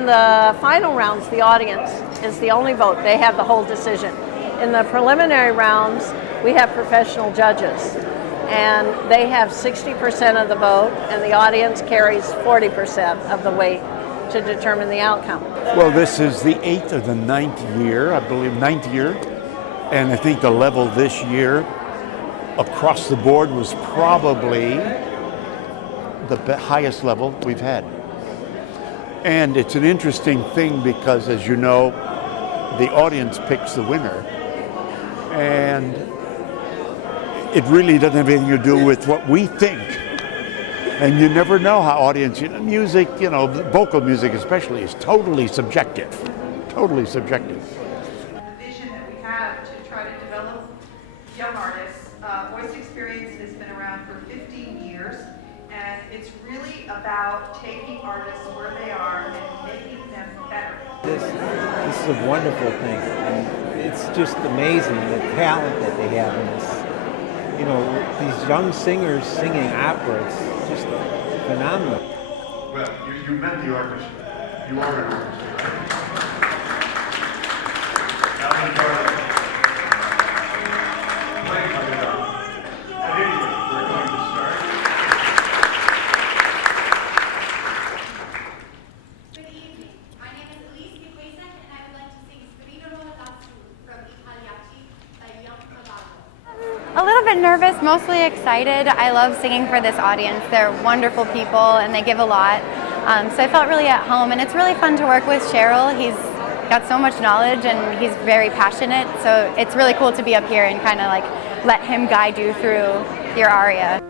in the final rounds, the audience is the only vote. They have the whole decision. In the preliminary rounds, we have professional judges, and they have 60% of the vote, and the audience carries 40% of the weight to determine the outcome. Well, this is the 8th or the 9th year, I believe, 9th year, and I think the level this year across the board was probably the highest level we've had. And it's an interesting thing because, as you know, the audience picks the winner, and it really doesn't have anything to do with what we think. And you never know how audience, music, vocal music especially, is totally subjective. Totally subjective. The vision that we have to try to develop young artists, Voice Experience has been around for 15 years, and it's really about taking artists where they are and making them better. This is a wonderful thing, and it's just amazing the talent that they have in this. These young singers singing opera, it's just phenomenal. Well, you met the orchestra. You are an orchestra. Now enjoy it. Playing by the drum. At any rate, we're going to start. Good evening. My name is Elise Kikwesa, and I would like to sing Spirito Lassù from I Pagliacci by Young Cavallo. A little bit nervous, mostly excited. I love singing for this audience. They're wonderful people and they give a lot. So I felt really at home, and it's really fun to work with Cheryl. He's got so much knowledge and he's very passionate. So it's really cool to be up here and kind of like let him guide you through your aria.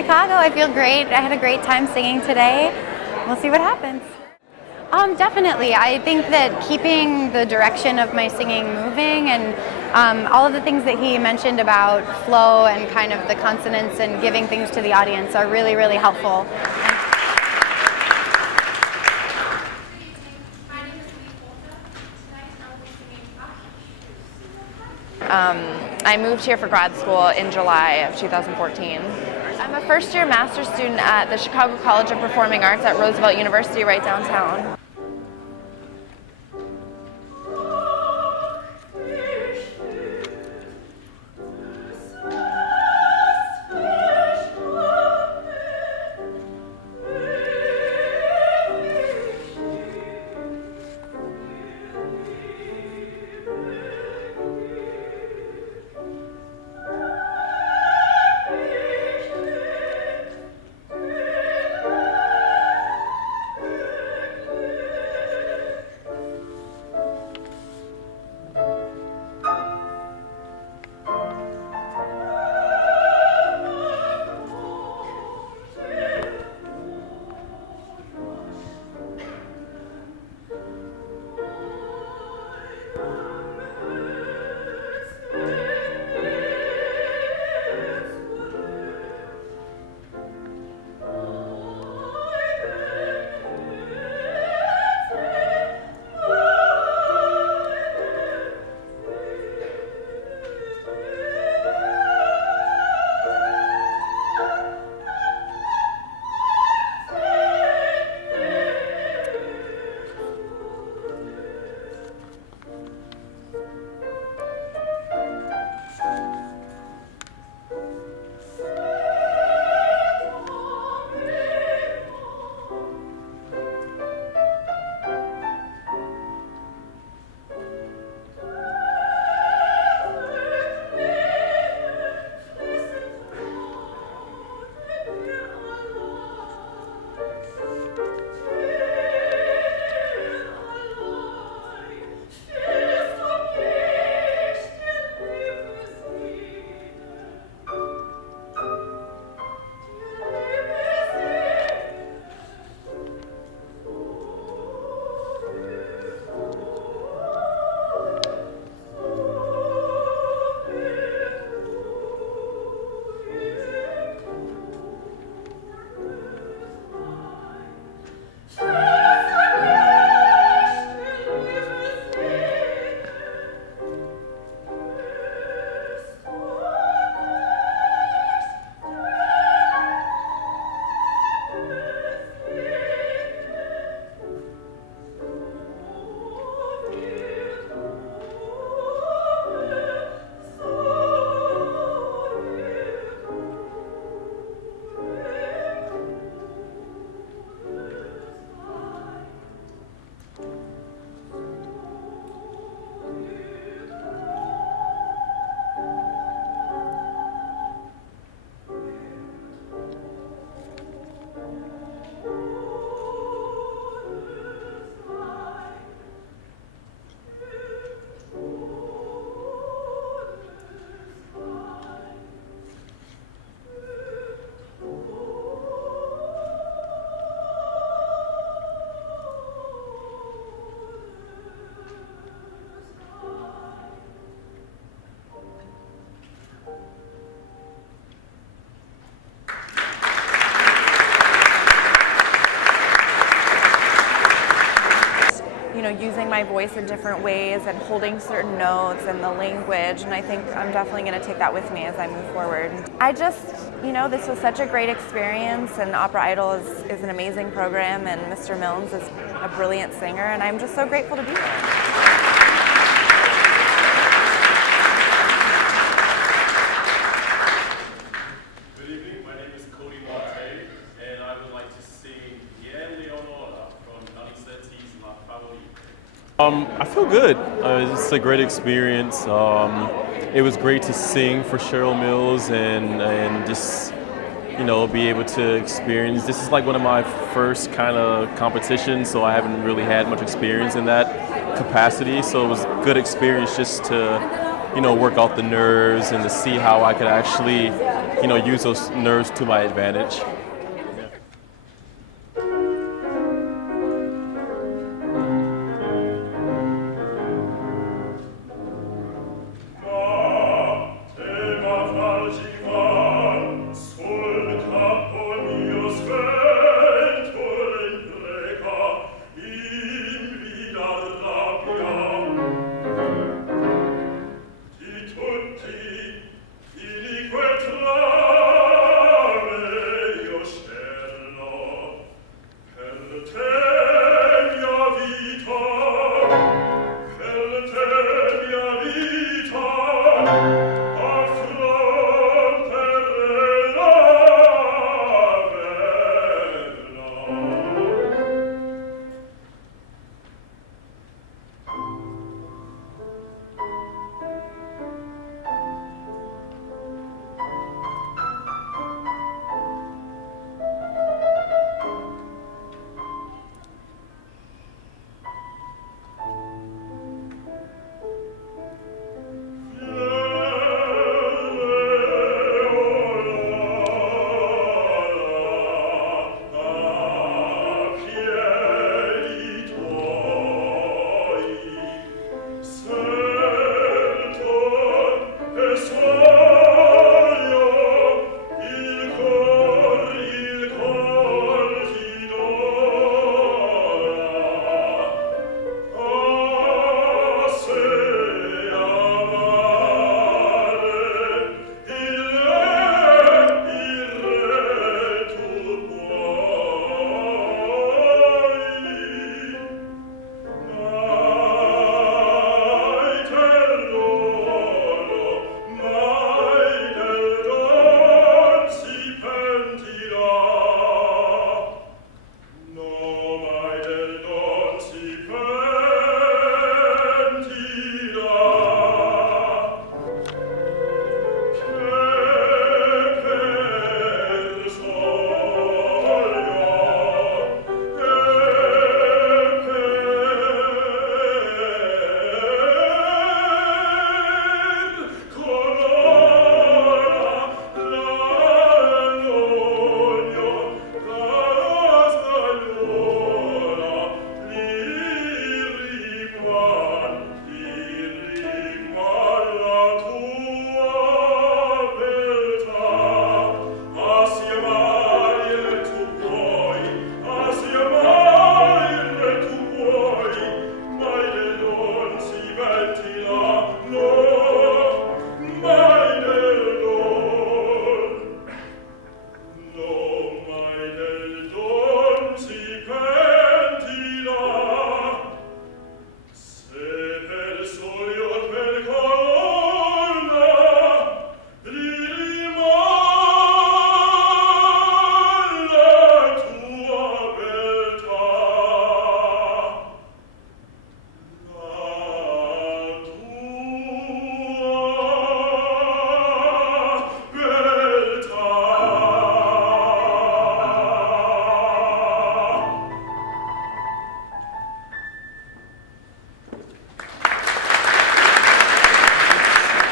Chicago. I feel great. I had a great time singing today. We'll see what happens. Definitely. I think that keeping the direction of my singing moving and all of the things that he mentioned about flow and kind of the consonants and giving things to the audience are really, really helpful. I moved here for grad school in July of 2014. I'm a first-year master's student at the Chicago College of Performing Arts at Roosevelt University right downtown. Using my voice in different ways and holding certain notes and the language, and I think I'm definitely going to take that with me as I move forward. I just, this was such a great experience, and Opera Idol is an amazing program, and Mr. Milnes is a brilliant singer, and I'm just so grateful to be here. I feel good. It's a great experience. It was great to sing for Cheryl Mills and just be able to experience. This is like one of my first kind of competitions, so I haven't really had much experience in that capacity. So it was a good experience just to work out the nerves and to see how I could actually like, you know, use those nerves to my advantage.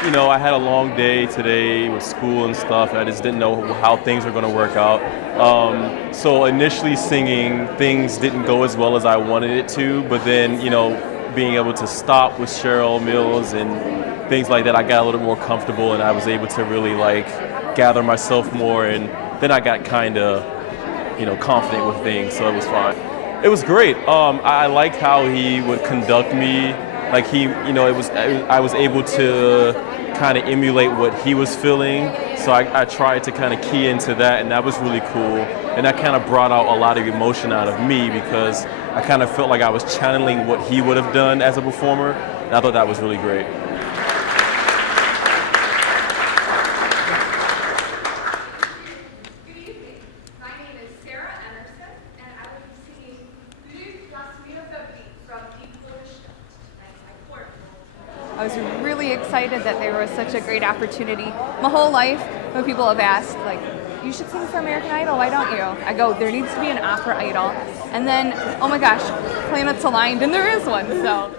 You know, I had a long day today with school and stuff. I just didn't know how things were going to work out. So initially singing, things didn't go as well as I wanted it to, but then, you know, being able to stop with Cheryl Mills and things like that, I got a little more comfortable and I was able to really like gather myself more, and then I got kind of, you know, confident with things, so it was fine. It was great. I liked how he would conduct me. Like he, you know, I was able to kind of emulate what he was feeling. So I tried to kind of key into that, and that was really cool. And that kind of brought out a lot of emotion out of me because I kind of felt like I was channeling what he would have done as a performer. And I thought that was really great. I was really excited that there was such a great opportunity. My whole life, when people have asked, like, you should sing for American Idol, why don't you? I go, there needs to be an opera idol. And then, oh my gosh, planets aligned, and there is one, so.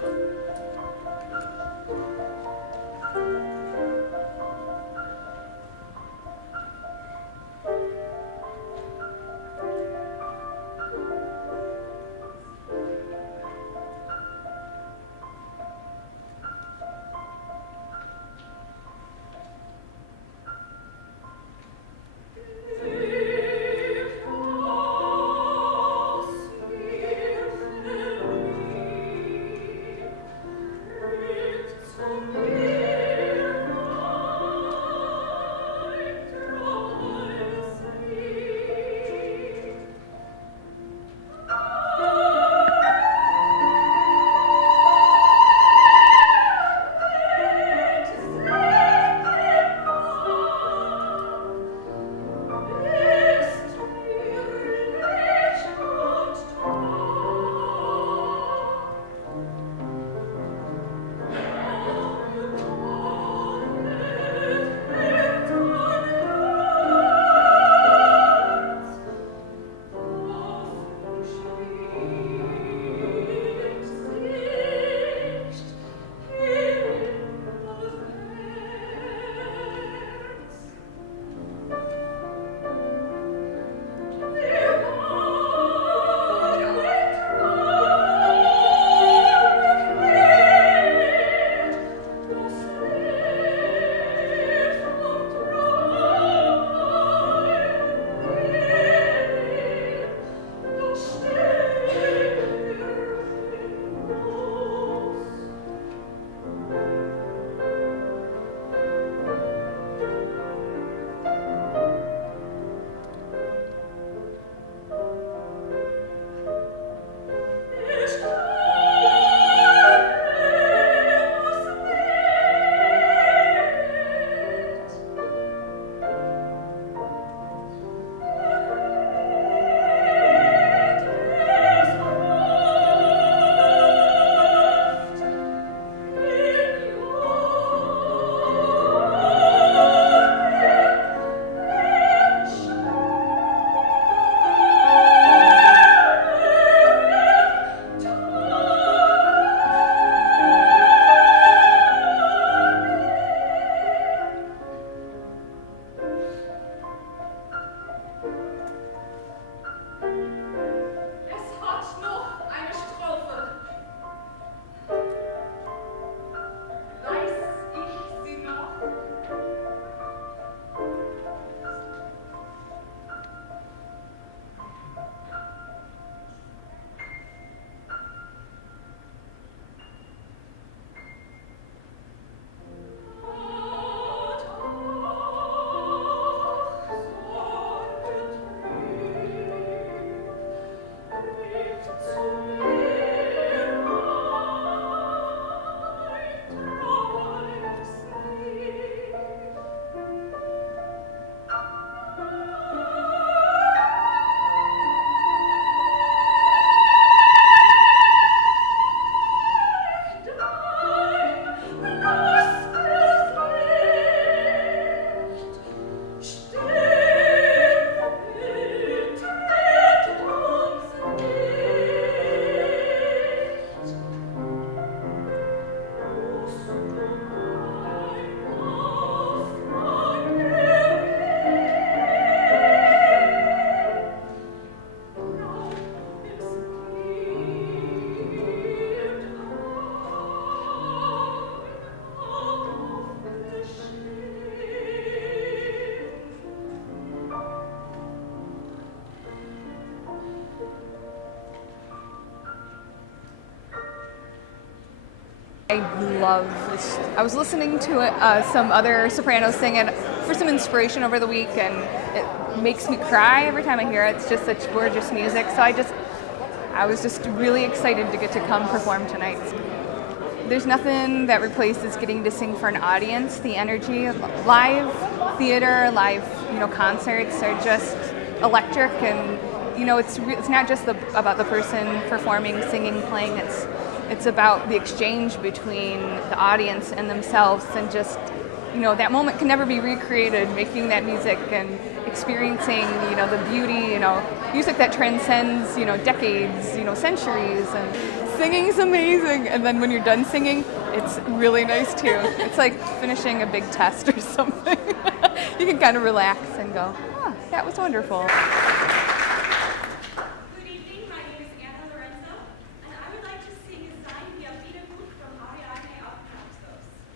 I love this. I was listening to some other sopranos sing it for some inspiration over the week, and it makes me cry every time I hear it. It's just such gorgeous music. So I was just really excited to get to come perform tonight. There's nothing that replaces getting to sing for an audience. The energy of live theater, live concerts are just electric, and it's not just about the person performing, singing, playing. It's about the exchange between the audience and themselves, and just that moment can never be recreated. Making that music and experiencing the beauty, music that transcends decades, centuries. And singing's amazing, and then when you're done singing, it's really nice too. It's like finishing a big test or something. You can kind of relax and go, that was wonderful.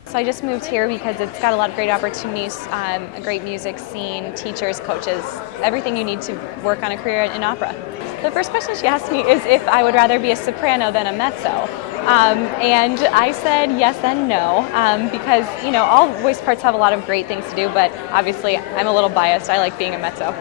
So I just moved here because it's got a lot of great opportunities, a great music scene, teachers, coaches, everything you need to work on a career in opera. The first question she asked me is if I would rather be a soprano than a mezzo. And I said yes and no, because all voice parts have a lot of great things to do, but obviously I'm a little biased. I like being a mezzo.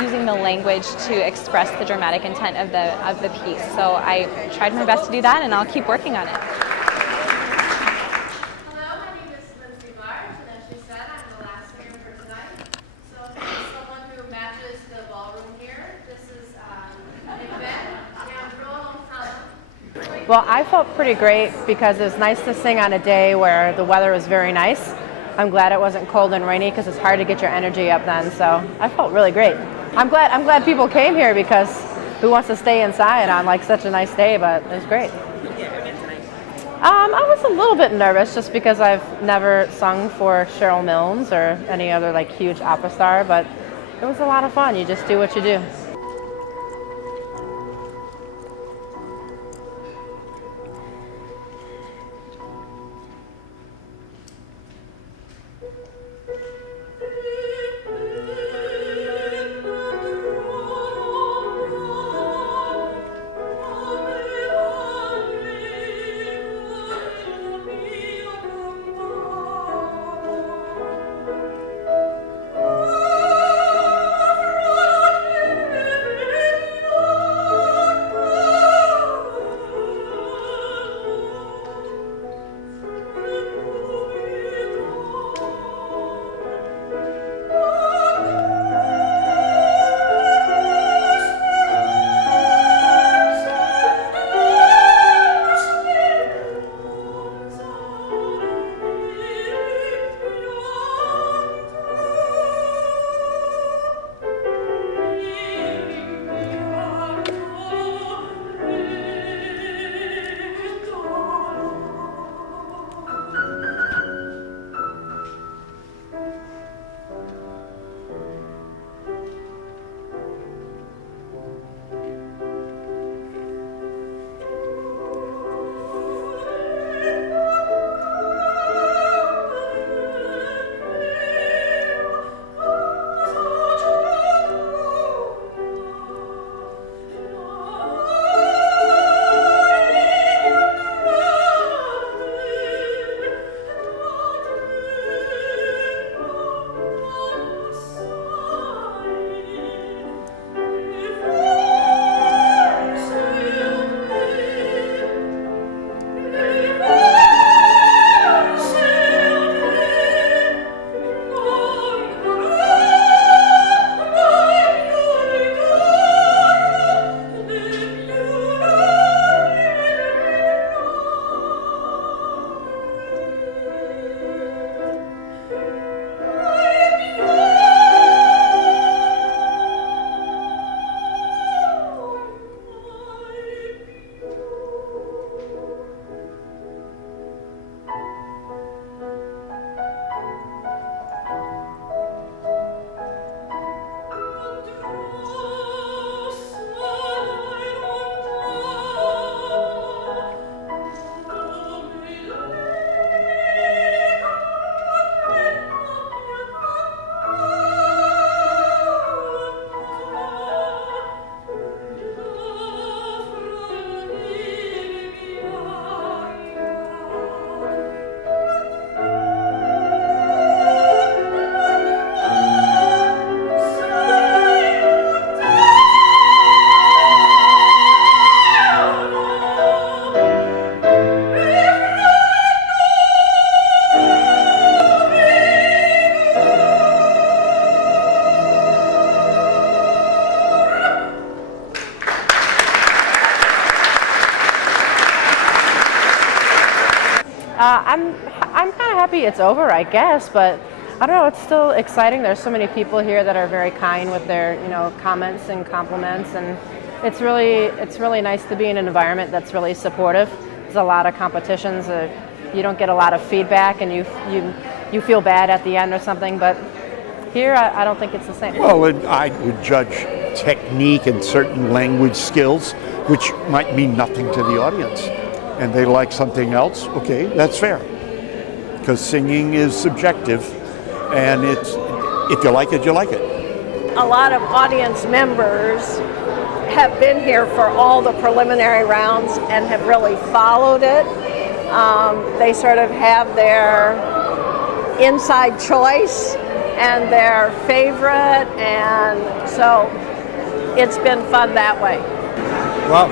Using the language to express the dramatic intent of the piece. So I tried my best to do that, and I'll keep working on it. Hello, my name is Lindsay Marsh, and as she said, I'm the last singer for tonight. So this is someone who matches the ballroom here. This is an event. Well, I felt pretty great because it's nice to sing on a day where the weather was very nice. I'm glad it wasn't cold and rainy because it's hard to get your energy up then. So I felt really great. I'm glad people came here because who wants to stay inside on like such a nice day? But it was great. I was a little bit nervous just because I've never sung for Cheryl Milnes or any other like huge opera star, but it was a lot of fun. You just do what you do. happy it's over, I guess, but I don't know, it's still exciting. There's so many people here that are very kind with their, comments and compliments, and it's really nice to be in an environment that's really supportive. There's a lot of competitions. You don't get a lot of feedback, and you feel bad at the end or something, but here I don't think it's the same. Well, I would judge technique and certain language skills, which might mean nothing to the audience, and they like something else. Okay, that's fair, because singing is subjective, and it's if you like it, you like it. A lot of audience members have been here for all the preliminary rounds and have really followed it. They sort of have their inside choice and their favorite, and so it's been fun that way. Well,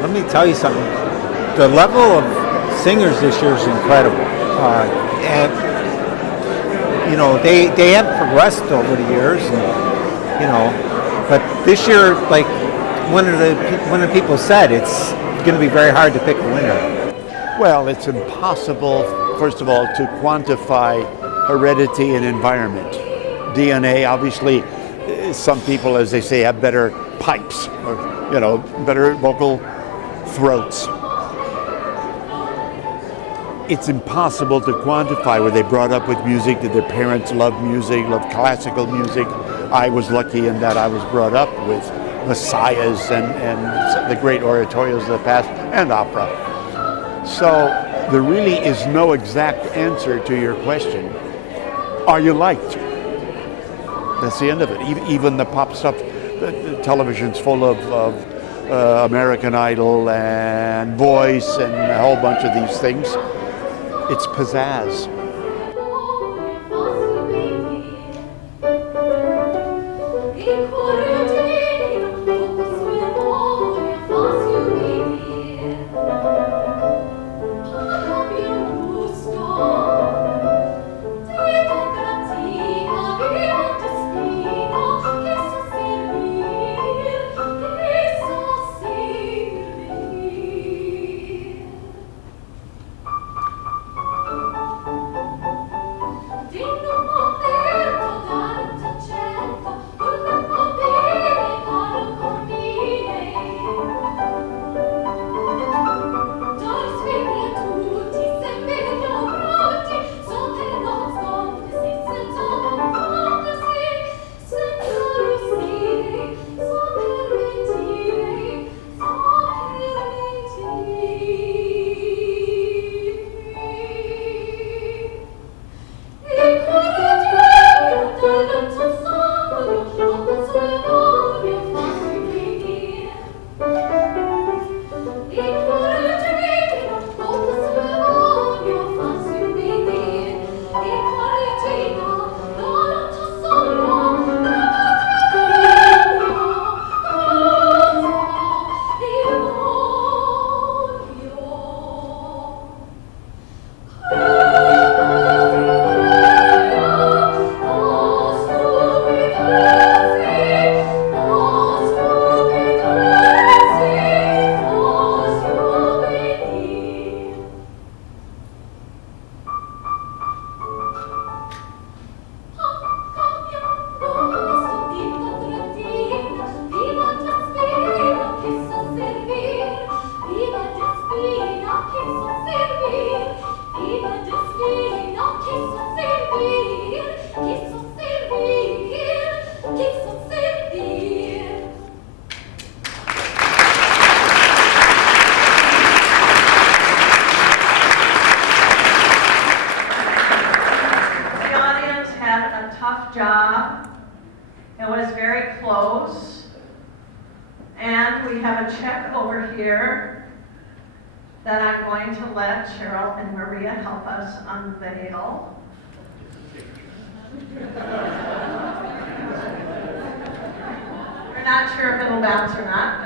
let me tell you something. The level of singers this year is incredible. And, they have progressed over the years, and, but this year, like one of the people said, it's going to be very hard to pick a winner. Well, it's impossible, first of all, to quantify heredity and environment. DNA, obviously, some people, as they say, have better pipes, or, better vocal throats. It's impossible to quantify. Were they brought up with music? Did their parents love music, love classical music? I was lucky in that I was brought up with messiahs and the great oratorios of the past and opera. So there really is no exact answer to your question. Are you liked? That's the end of it. Even the pop stuff, the television's full of American Idol and Voice and a whole bunch of these things. It's pizzazz. Job. It was very close, and we have a check over here that I'm going to let Cheryl and Maria help us unveil. We're not sure if it'll bounce or not.